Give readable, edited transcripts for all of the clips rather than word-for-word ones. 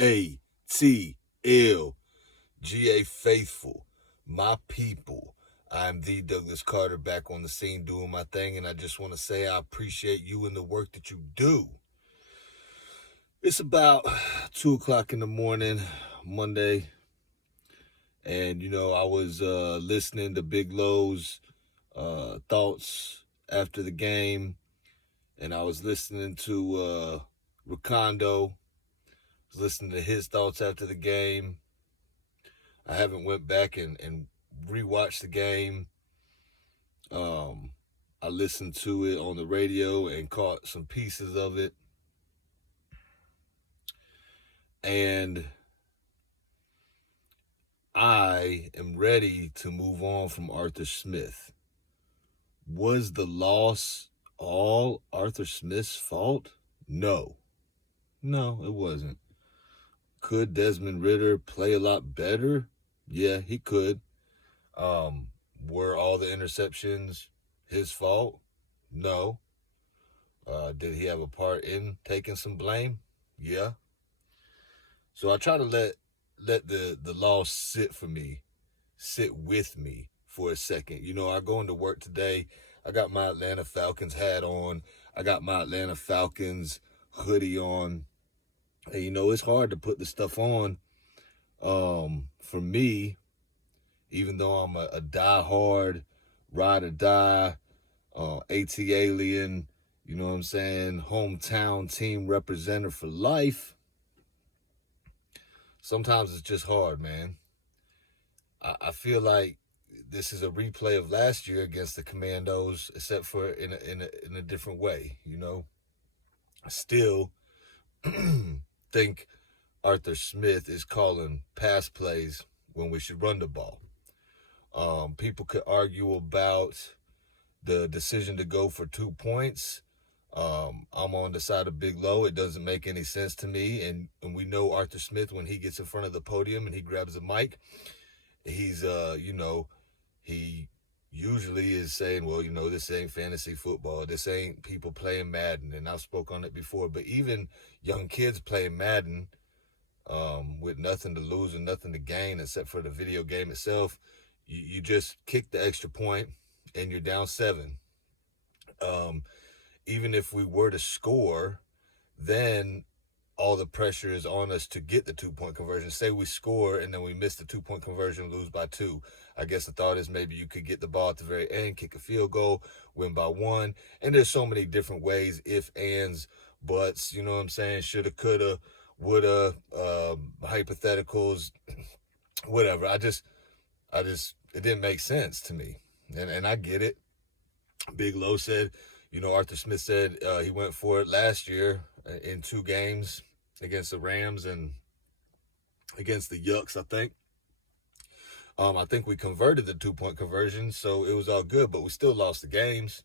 ATL.GA faithful, my people. I'm the Douglas Carter, back on the scene doing my thing, and I just want to say I appreciate you and the work that you do. It's about 2 o'clock in the morning, Monday, and I was listening to Big Low's thoughts after the game, and I was listening to Ricondo. Was listening to his thoughts after the game. I haven't went back and rewatched the game. I listened to it on the radio and caught some pieces of it. And I am ready to move on from Arthur Smith. Was the loss all Arthur Smith's fault? No, it wasn't. Could Desmond Ridder play a lot better? Yeah, he could. Were all the interceptions his fault? No. Did he have a part in taking some blame? Yeah. So I try to let the loss sit with me for a second. I go into work today. I got my Atlanta Falcons hat on. I got my Atlanta Falcons hoodie on. And, it's hard to put the stuff on. For me, even though I'm a die-hard, ride-or-die, AT-alien, you know what I'm saying, hometown team representative for life, sometimes it's just hard, man. I feel like this is a replay of last year against the Commandos, except for in a different way, I still think Arthur Smith is calling pass plays when we should run the ball. People could argue about the decision to go for 2 points. I'm on the side of Big Low. It doesn't make any sense to me. And we know Arthur Smith, when he gets in front of the podium and he grabs a mic, he's, he usually is saying, well, this ain't fantasy football. This ain't people playing Madden. And I've spoke on it before. But even young kids playing Madden with nothing to lose and nothing to gain except for the video game itself, you just kick the extra point and you're down 7. Even if we were to score, then all the pressure is on us to get the 2-point conversion. Say we score and then we miss the 2-point conversion, lose by 2. I guess the thought is maybe you could get the ball at the very end, kick a field goal, win by 1. And there's so many different ways, if, ands, buts, you know what I'm saying? Shoulda, coulda, woulda, hypotheticals, whatever. I just, it didn't make sense to me. And I get it. Big Low said, Arthur Smith said he went for it last year in 2 games against the Rams and against the Yucks, I think. I think we converted the 2-point conversion, so it was all good, but we still lost the games.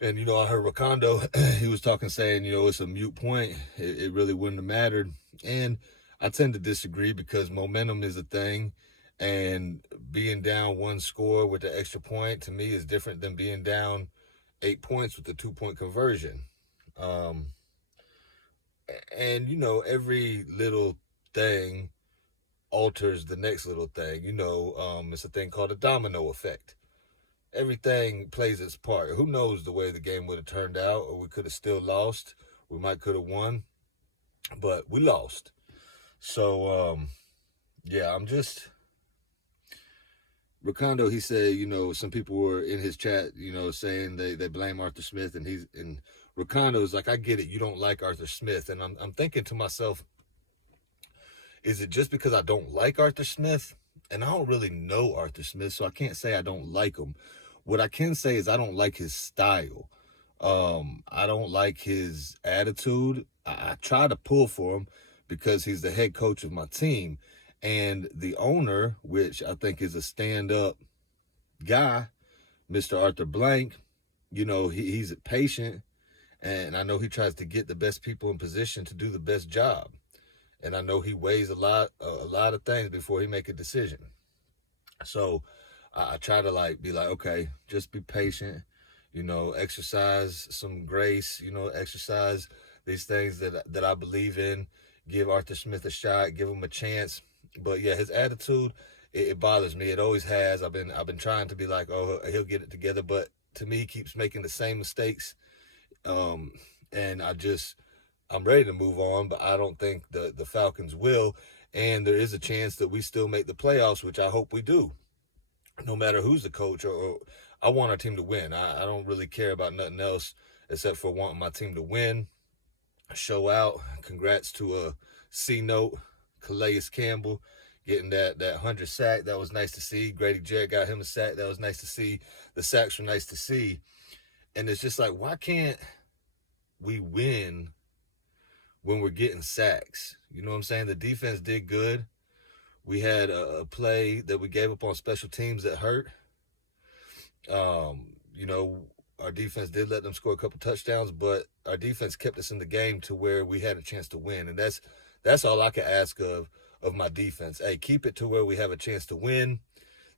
And, I heard Ricondo, he was talking, saying, it's a moot point. It really wouldn't have mattered. And I tend to disagree because momentum is a thing. And being down 1 score with the extra point, to me, is different than being down 8 points with the 2-point conversion. And, every little thing alters the next little thing. It's a thing called a domino effect. Everything plays its part. Who knows the way the game would have turned out, or we could have still lost. We might could have won, but we lost. So, yeah, I'm just... Ricondo, he said, some people were in his chat, saying they blame Arthur Smith, and Ricondo is like, I get it, you don't like Arthur Smith, and I'm thinking to myself, is it just because I don't like Arthur Smith? And I don't really know Arthur Smith, so I can't say I don't like him. What I can say is I don't like his style. I don't like his attitude. I try to pull for him because he's the head coach of my team. And the owner, which I think is a stand-up guy, Mr. Arthur Blank, he's patient. And I know he tries to get the best people in position to do the best job. And I know he weighs a lot of things before he make a decision. So I try to be like, okay, just be patient, exercise some grace, exercise these things that I believe in, give Arthur Smith a shot, give him a chance. But yeah, his attitude, it bothers me. It always has. I've been trying to be like, oh, he'll get it together, but to me, he keeps making the same mistakes. And I'm ready to move on, but I don't think the Falcons will. And there is a chance that we still make the playoffs, which I hope we do, no matter who's the coach. Or I want our team to win. I don't really care about nothing else except for wanting my team to win, show out. Congrats to a C note, Calais Campbell, getting that 100 sack. That was nice to see. Grady Jarrett got him a sack. That was nice to see. The sacks were nice to see. And it's just like, why can't we win when we're getting sacks? You know what I'm saying? The defense did good. We had a play that we gave up on special teams that hurt. You know, our defense did let them score a couple touchdowns, but our defense kept us in the game to where we had a chance to win. And that's all I can ask of my defense. Hey, keep it to where we have a chance to win.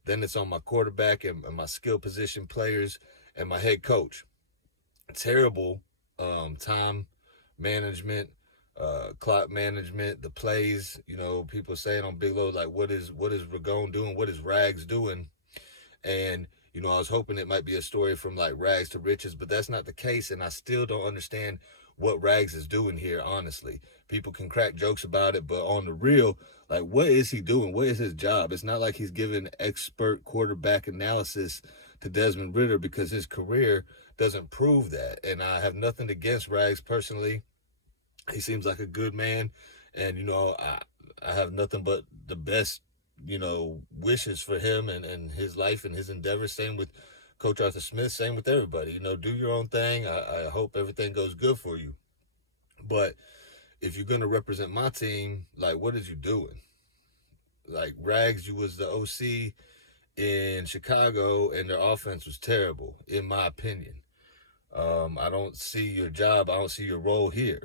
Then it's on my quarterback and my skill position players and my head coach. Terrible time management, clock management, the plays. You know, people saying on Big Low, like, what is Ragone doing? What is Rags doing? And, you know, I was hoping it might be a story from like rags to riches, but that's not the case. And I still don't understand what Rags is doing here, honestly. People can crack jokes about it, but on the real, like, what is he doing? What is his job? It's not like he's giving expert quarterback analysis to Desmond Ridder, because his career doesn't prove that. And I have nothing against Rags personally. He seems like a good man. And, you know, I have nothing but the best, you know, wishes for him and his life and his endeavors. Same with Coach Arthur Smith. Same with everybody. You know, do your own thing. I hope everything goes good for you. But if you're going to represent my team, like, what is you doing? Like, Rags, you was the OC in Chicago, and their offense was terrible, in my opinion. I don't see your job. I don't see your role here.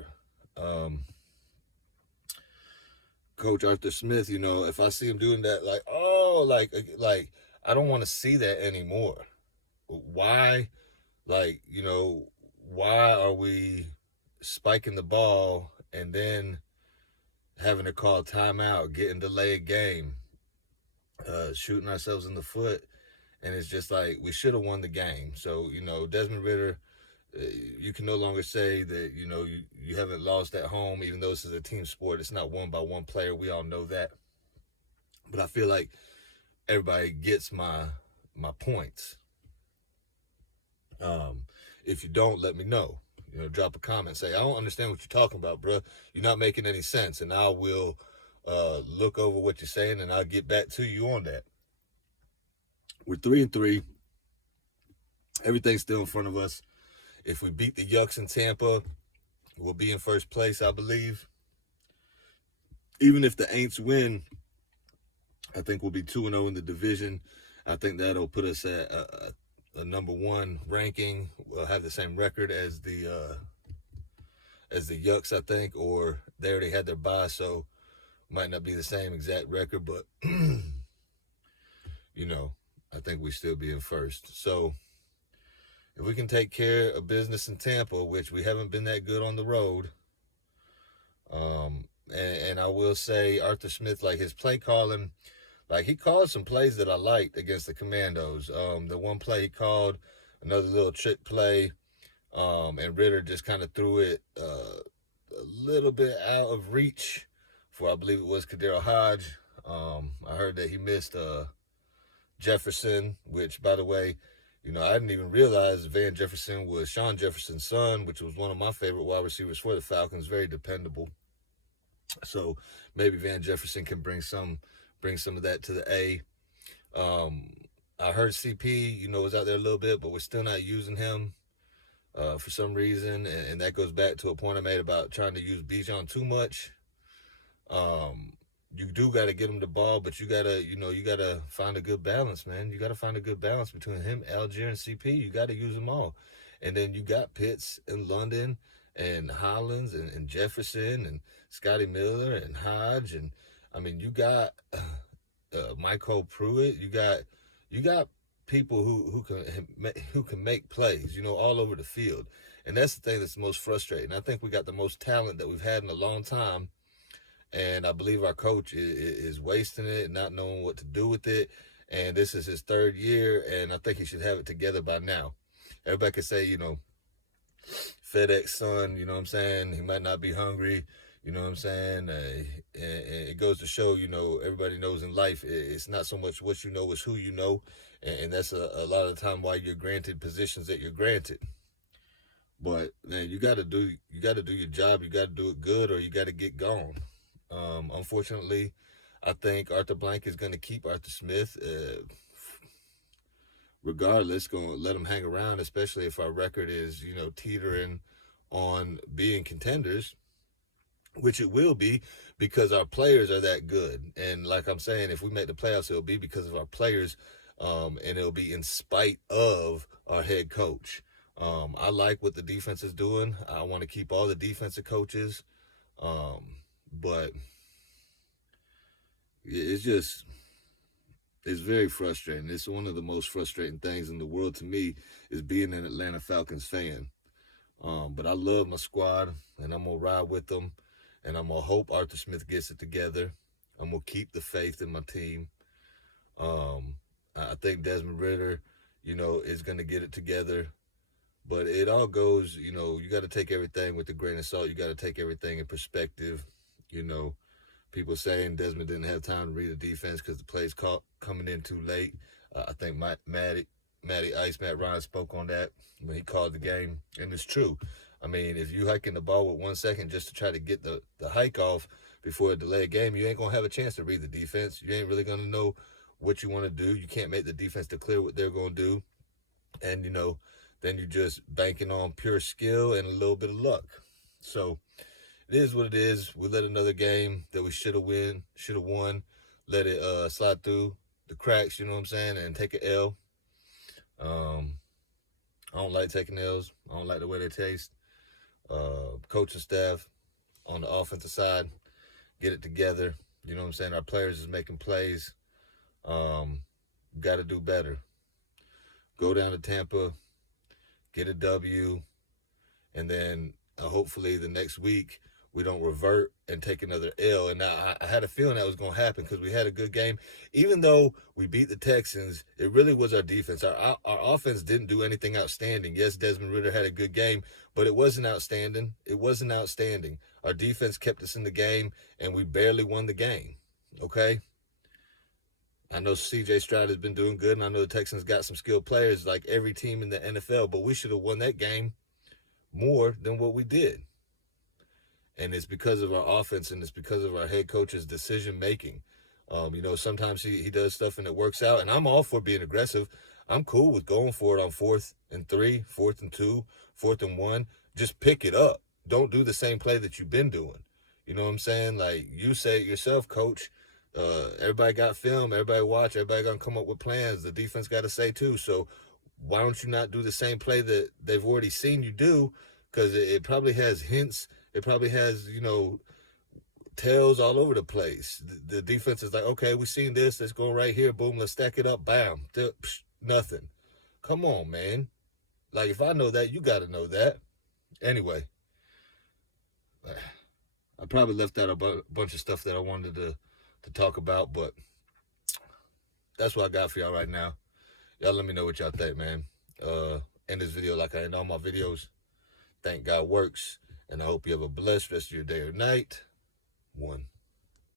Coach Arthur Smith, you know, if I see him doing that, like, oh, like I don't want to see that anymore. Why, like, you know, why are we spiking the ball and then having to call timeout, getting delayed game, shooting ourselves in the foot? And it's just like, we should have won the game. So, you know, Desmond Ridder, you can no longer say that, you know, you haven't lost at home, even though this is a team sport. It's not won by one player. We all know that. But I feel like everybody gets my points. If you don't, let me know. You know, drop a comment. Say, I don't understand what you're talking about, bro. You're not making any sense. And I will look over what you're saying, and I'll get back to you on that. We're 3-3. Everything's still in front of us. If we beat the Yucks in Tampa, we'll be in first place, I believe. Even if the Aints win, I think we'll be 2-0 in the division. I think that'll put us at a number one ranking. We'll have the same record as the Yucks, I think, or they already had their bye, so might not be the same exact record, but you know, I think we still be in first. So if we can take care of business in Tampa, which we haven't been that good on the road, and I will say Arthur Smith, like, his play calling, like, he called some plays that I liked against the Commandos. The one play he called, another little trick play, and Ridder just kind of threw it a little bit out of reach for, I believe it was Kadero Hodge. I heard that he missed Jefferson, which, by the way, you know, I didn't even realize Van Jefferson was Sean Jefferson's son, which was one of my favorite wide receivers for the Falcons. Very dependable. So maybe Van Jefferson can bring some of that to the A. I heard CP, you know, was out there a little bit, but we're still not using him for some reason. And that goes back to a point I made about trying to use Bijan too much. You do got to get him the ball, but you got to find a good balance, man. You got to find a good balance between him, Algier, and CP. You got to use them all. And then you got Pitts and London and Hollins and Jefferson and Scotty Miller and Hodge. And, I mean, you got Michael Pruitt. You got people who can make plays, you know, all over the field. And that's the thing that's the most frustrating. I think we got the most talent that we've had in a long time. And I believe our coach is wasting it and not knowing what to do with it. And this is his 3rd year, and I think he should have it together by now. Everybody could say, you know, FedEx son, you know what I'm saying? He might not be hungry, you know what I'm saying? And it goes to show, you know, everybody knows in life, it's not so much what you know, it's who you know. And that's a lot of the time why you're granted positions that you're granted. But man, you got to do your job. You got to do it good, or you got to get gone. Unfortunately, I think Arthur Blank is going to keep Arthur Smith. Regardless, going to let him hang around, especially if our record is, you know, teetering on being contenders, which it will be because our players are that good. And like I'm saying, if we make the playoffs, it'll be because of our players, and it'll be in spite of our head coach. I like what the defense is doing. I want to keep all the defensive coaches, but it's very frustrating. It's one of the most frustrating things in the world to me is being an Atlanta Falcons fan. But I love my squad, and I'm going to ride with them, and I'm going to hope Arthur Smith gets it together. I'm going to keep the faith in my team. I think Desmond Ridder, you know, is going to get it together. But it all goes, you know, you got to take everything with a grain of salt. You got to take everything in perspective. You know, people saying Desmond didn't have time to read the defense because the plays coming in too late. I think Matty Ice, Matt Ryan spoke on that when he called the game. And it's true. I mean, if you hiking the ball with 1 second just to try to get the hike off before a delayed game, you ain't going to have a chance to read the defense. You ain't really going to know what you want to do. You can't make the defense declare what they're going to do. And, you know, then you're just banking on pure skill and a little bit of luck. So it is what it is. We let another game that we should have won, let it slide through the cracks, you know what I'm saying, and take an L. I don't like taking L's. I don't like the way they taste. Coaching staff on the offensive side, get it together. You know what I'm saying? Our players is making plays. Got to do better. Go down to Tampa, get a W, and then hopefully the next week we don't revert and take another L. And I had a feeling that was going to happen because we had a good game. Even though we beat the Texans, it really was our defense. Our offense didn't do anything outstanding. Yes, Desmond Ridder had a good game, but it wasn't outstanding. It wasn't outstanding. Our defense kept us in the game, and we barely won the game, okay? I know C.J. Stroud has been doing good, and I know the Texans got some skilled players like every team in the NFL, but we should have won that game more than what we did. And it's because of our offense, and it's because of our head coach's decision-making. You know, sometimes he does stuff and it works out, and I'm all for being aggressive. I'm cool with going for it on 4th and 3, 4th and 2, 4th and 1. Just pick it up. Don't do the same play that you've been doing. You know what I'm saying? Like you say it yourself, coach. Everybody got film. Everybody watch. Everybody going to come up with plans. The defense got to say too. So why don't you not do the same play that they've already seen you do? Because it probably has hints. It probably has, you know, tails all over the place. The defense is like, okay, we seen this. Let's go right here. Boom, let's stack it up. Bam. Nothing. Come on, man. Like, if I know that, you got to know that. Anyway, I probably left out a bunch of stuff that I wanted to talk about, but that's what I got for y'all right now. Y'all let me know what y'all think, man. End this video like I end all my videos. Thank God works. And I hope you have a blessed rest of your day or night. 1.